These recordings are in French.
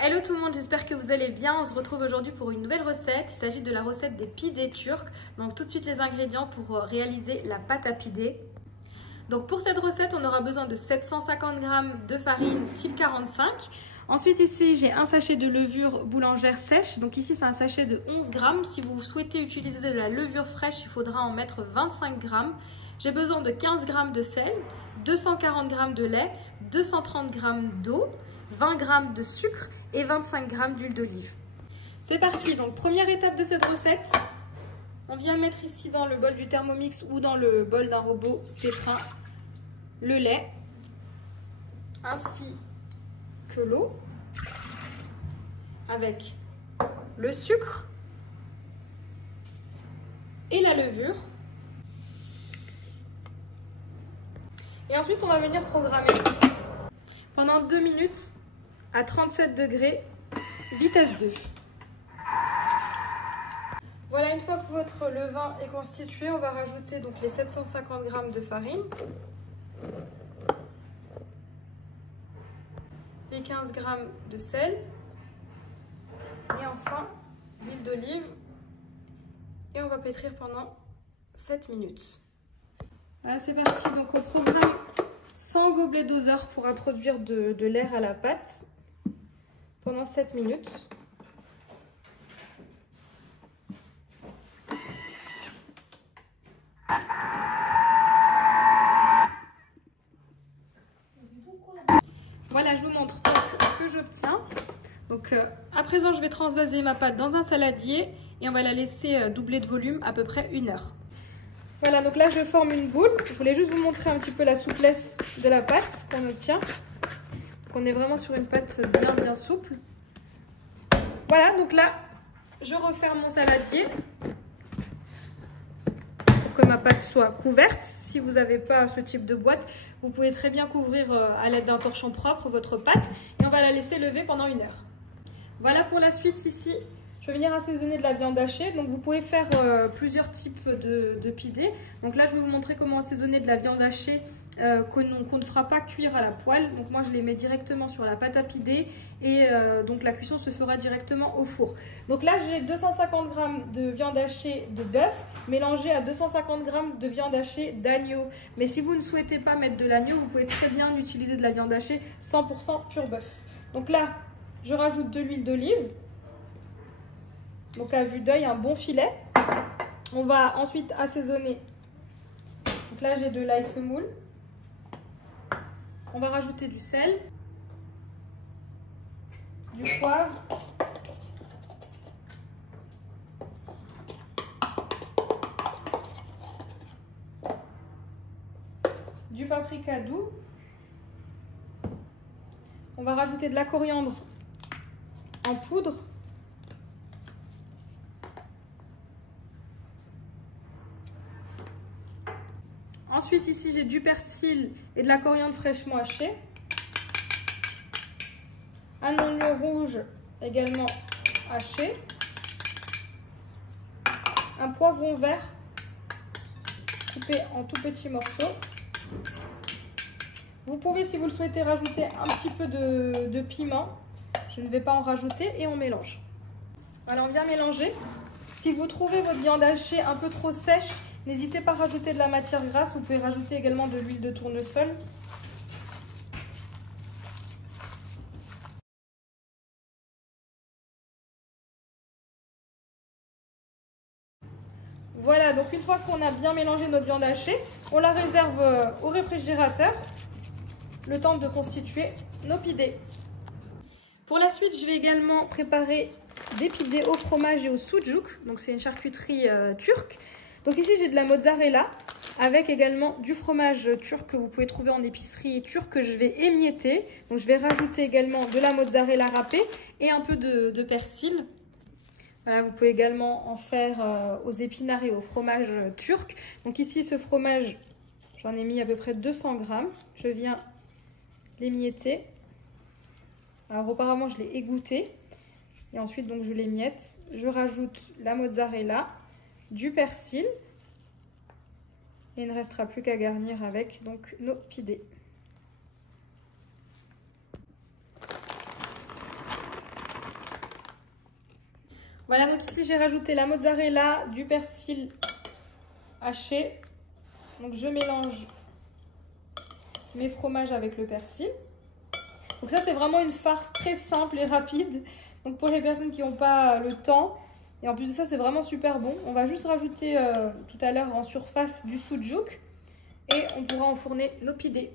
Hello tout le monde, j'espère que vous allez bien. On se retrouve aujourd'hui pour une nouvelle recette. Il s'agit de la recette des pidés turcs. Donc tout de suite les ingrédients pour réaliser la pâte à pidés. Donc pour cette recette, on aura besoin de 750 g de farine type 45. Ensuite ici, j'ai un sachet de levure boulangère sèche. Donc ici, c'est un sachet de 11 g. Si vous souhaitez utiliser de la levure fraîche, il faudra en mettre 25 g. J'ai besoin de 15 g de sel, 240 g de lait, 230 g d'eau, 20 g de sucre et 25 g d'huile d'olive. C'est parti, donc première étape de cette recette, on vient mettre ici dans le bol du Thermomix ou dans le bol d'un robot pétrin le lait ainsi que l'eau avec le sucre et la levure. Et ensuite on va venir programmer pendant 2 minutes à 37 degrés, vitesse 2. Voilà, une fois que votre levain est constitué, on va rajouter donc les 750 g de farine, les 15 g de sel et enfin l'huile d'olive. Et on va pétrir pendant 7 minutes. Voilà, c'est parti. Donc au programme 100 gobelets doseurs pour introduire de l'air à la pâte pendant 7 minutes. Voilà, je vous montre ce que j'obtiens. Donc à présent, je vais transvaser ma pâte dans un saladier et on va la laisser doubler de volume à peu près 1 heure. Voilà, donc là je forme une boule. Je voulais juste vous montrer un petit peu la souplesse de la pâte qu'on obtient. On est vraiment sur une pâte bien souple. Voilà, donc là je referme mon saladier pour que ma pâte soit couverte. Si vous n'avez pas ce type de boîte, vous pouvez très bien couvrir à l'aide d'un torchon propre votre pâte et on va la laisser lever pendant 1 heure. Voilà pour la suite ici. Je vais venir assaisonner de la viande hachée. Donc vous pouvez faire plusieurs types de pidés. Donc là je vais vous montrer comment assaisonner de la viande hachée qu'on ne fera pas cuire à la poêle. Donc moi je les mets directement sur la pâte à pidés et donc la cuisson se fera directement au four. Donc là j'ai 250 g de viande hachée de bœuf mélangée à 250 g de viande hachée d'agneau. Mais si vous ne souhaitez pas mettre de l'agneau, vous pouvez très bien utiliser de la viande hachée 100% pur bœuf. Donc là je rajoute de l'huile d'olive. Donc à vue d'œil, un bon filet. On va ensuite assaisonner. Donc là j'ai de l'ail semoule. On va rajouter du sel, du poivre, du paprika doux. On va rajouter de la coriandre en poudre. Ensuite, ici, j'ai du persil et de la coriandre fraîchement hachée. Un oignon rouge également haché. Un poivron vert coupé en tout petits morceaux. Vous pouvez, si vous le souhaitez, rajouter un petit peu de piment. Je ne vais pas en rajouter et on mélange. Voilà, on vient mélanger. Si vous trouvez votre viande hachée un peu trop sèche, n'hésitez pas à rajouter de la matière grasse. Vous pouvez rajouter également de l'huile de tournesol. Voilà, donc une fois qu'on a bien mélangé notre viande hachée, on la réserve au réfrigérateur, le temps de constituer nos pidés. Pour la suite, je vais également préparer des pidés au fromage et au sucuk. Donc c'est une charcuterie turque. Donc ici j'ai de la mozzarella avec également du fromage turc que vous pouvez trouver en épicerie turque que je vais émietter. Donc je vais rajouter également de la mozzarella râpée et un peu de persil. Voilà, vous pouvez également en faire aux épinards et au fromage turc. Donc ici ce fromage, j'en ai mis à peu près 200 g. Je viens l'émietter. Alors auparavant je l'ai égoutté et ensuite donc je l'émiette. Je rajoute la mozzarella, du persil et il ne restera plus qu'à garnir avec donc nos pidés. Voilà, donc ici j'ai rajouté la mozzarella, du persil haché. Donc je mélange mes fromages avec le persil. Donc ça c'est vraiment une farce très simple et rapide. Donc pour les personnes qui n'ont pas le temps. Et en plus de ça c'est vraiment super bon. On va juste rajouter tout à l'heure en surface du soudjouk. Et on pourra enfourner nos pidés.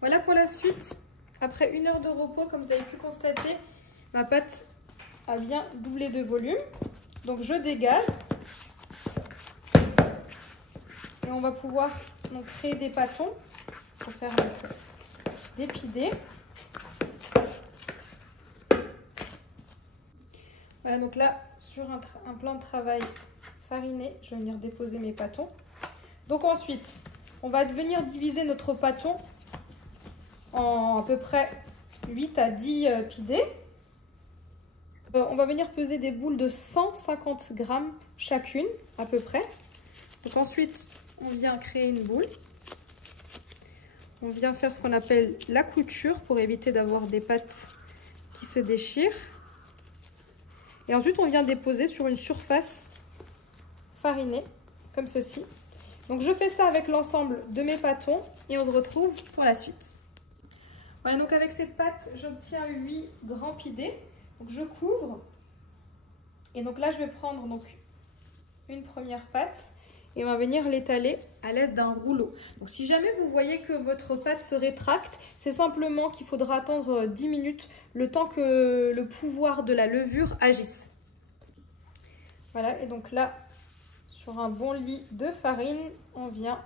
Voilà pour la suite. Après 1 heure de repos, comme vous avez pu constater, ma pâte a bien doublé de volume. Donc je dégaze. Et on va pouvoir donc créer des pâtons pour faire des pidés. Voilà, donc là, sur un plan de travail fariné, je vais venir déposer mes pâtons. Donc ensuite, on va venir diviser notre pâton en à peu près 8 à 10 pidés. On va venir peser des boules de 150 grammes chacune, à peu près. Donc ensuite, on vient créer une boule. On vient faire ce qu'on appelle la couture pour éviter d'avoir des pâtes qui se déchirent. Et ensuite, on vient déposer sur une surface farinée, comme ceci. Donc je fais ça avec l'ensemble de mes pâtons et on se retrouve pour la suite. Voilà, donc avec cette pâte, j'obtiens 8 grands pidés. Donc je couvre. Et donc là, je vais prendre donc une première pâte et on va venir l'étaler à l'aide d'un rouleau. Donc si jamais vous voyez que votre pâte se rétracte, c'est simplement qu'il faudra attendre 10 minutes, le temps que le pouvoir de la levure agisse. Voilà, et donc là, sur un bon lit de farine, on vient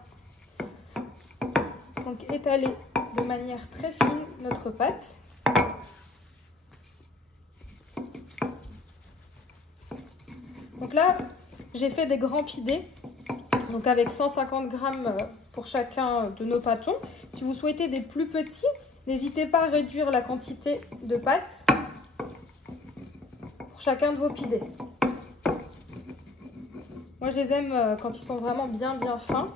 donc étaler de manière très fine notre pâte. Donc là, j'ai fait des grands pidés, donc avec 150 grammes pour chacun de nos pâtons. Si vous souhaitez des plus petits, n'hésitez pas à réduire la quantité de pâte pour chacun de vos pidés. Moi, je les aime quand ils sont vraiment bien fins.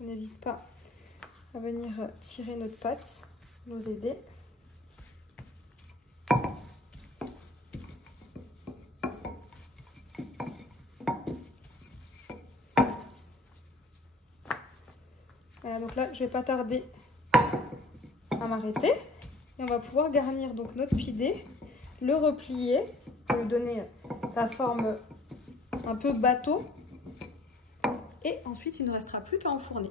On n'hésite pas à venir tirer notre pâte, nous aider. Voilà, donc là, je ne vais pas tarder à m'arrêter. Et on va pouvoir garnir donc notre pidé, le replier, pour lui donner sa forme un peu bateau. Et ensuite, il ne restera plus qu'à enfourner.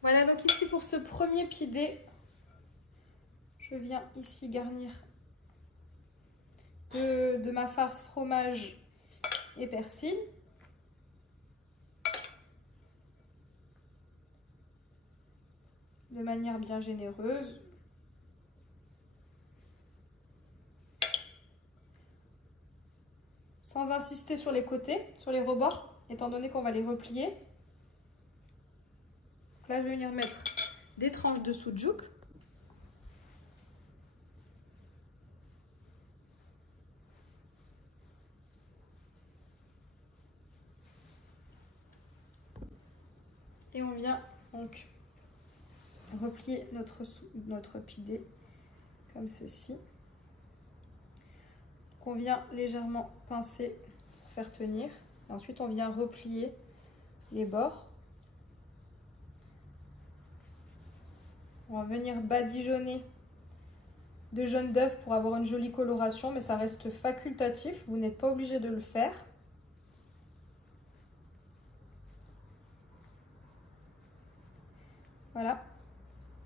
Voilà, donc ici pour ce premier pidé, je viens ici garnir de ma farce fromage et persil. De manière bien généreuse. Sans insister sur les côtés, sur les rebords, étant donné qu'on va les replier. Donc là, je vais venir mettre des tranches de soudjouk. Et on vient donc replier notre pidé comme ceci. Donc on vient légèrement pincer pour faire tenir. Et ensuite, on vient replier les bords. On va venir badigeonner de jaune d'œuf pour avoir une jolie coloration, mais ça reste facultatif. Vous n'êtes pas obligé de le faire. Voilà.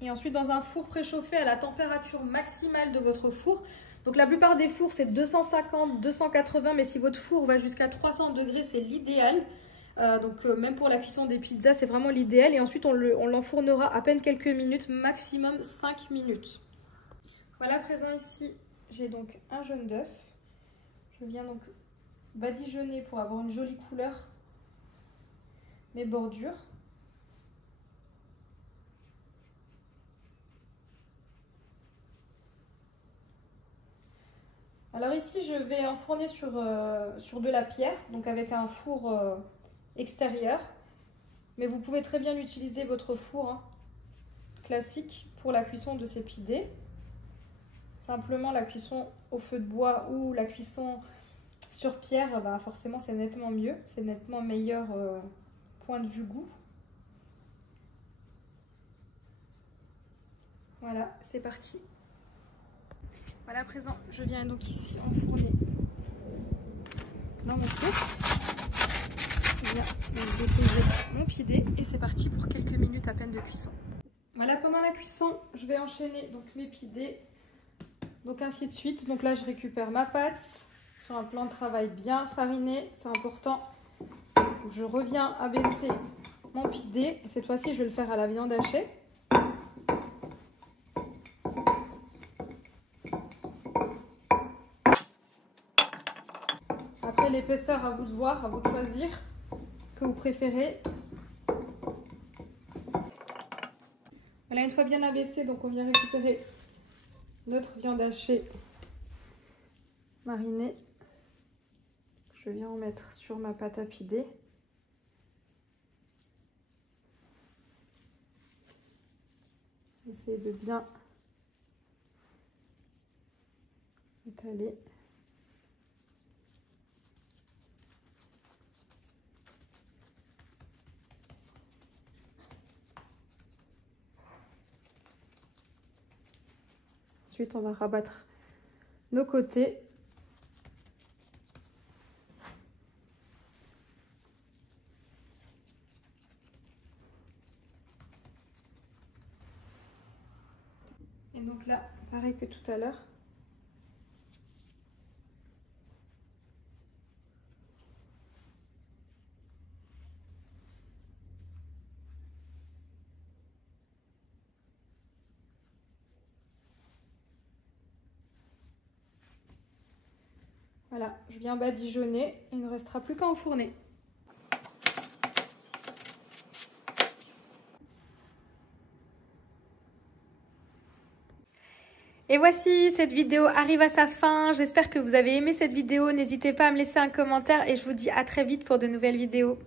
Et ensuite, dans un four préchauffé à la température maximale de votre four. Donc la plupart des fours, c'est 250, 280, mais si votre four va jusqu'à 300 degrés, c'est l'idéal. Même pour la cuisson des pizzas, c'est vraiment l'idéal. Et ensuite, on l'enfournera à peine quelques minutes, maximum 5 minutes. Voilà, présent ici, j'ai donc un jaune d'œuf. Je viens donc badigeonner pour avoir une jolie couleur mes bordures. Alors ici, je vais enfourner sur de la pierre, donc avec un four extérieur. Mais vous pouvez très bien utiliser votre four classique pour la cuisson de ces pidés. Simplement la cuisson au feu de bois ou la cuisson sur pierre, bah forcément c'est nettement mieux, c'est nettement meilleur point de vue goût. Voilà, c'est parti. Voilà, à présent, je viens donc ici enfourner dans mon four. Je viens donc déposer mon pidé et c'est parti pour quelques minutes à peine de cuisson. Voilà, pendant la cuisson, je vais enchaîner donc mes pidés, donc ainsi de suite. Donc là, je récupère ma pâte sur un plan de travail bien fariné, c'est important. Donc, je reviens abaisser mon pidé. Cette fois-ci, je vais le faire à la viande hachée. Après, l'épaisseur, à vous de voir, à vous de choisir ce que vous préférez. Voilà, une fois bien abaissé, donc on vient récupérer notre viande hachée marinée. Je viens en mettre sur ma pâte à pider. Essayez de bien étaler. Ensuite, on va rabattre nos côtés. Et donc là, pareil que tout à l'heure. Voilà, je viens badigeonner, il ne restera plus qu'à enfourner. Et voici, cette vidéo arrive à sa fin. J'espère que vous avez aimé cette vidéo. N'hésitez pas à me laisser un commentaire et je vous dis à très vite pour de nouvelles vidéos.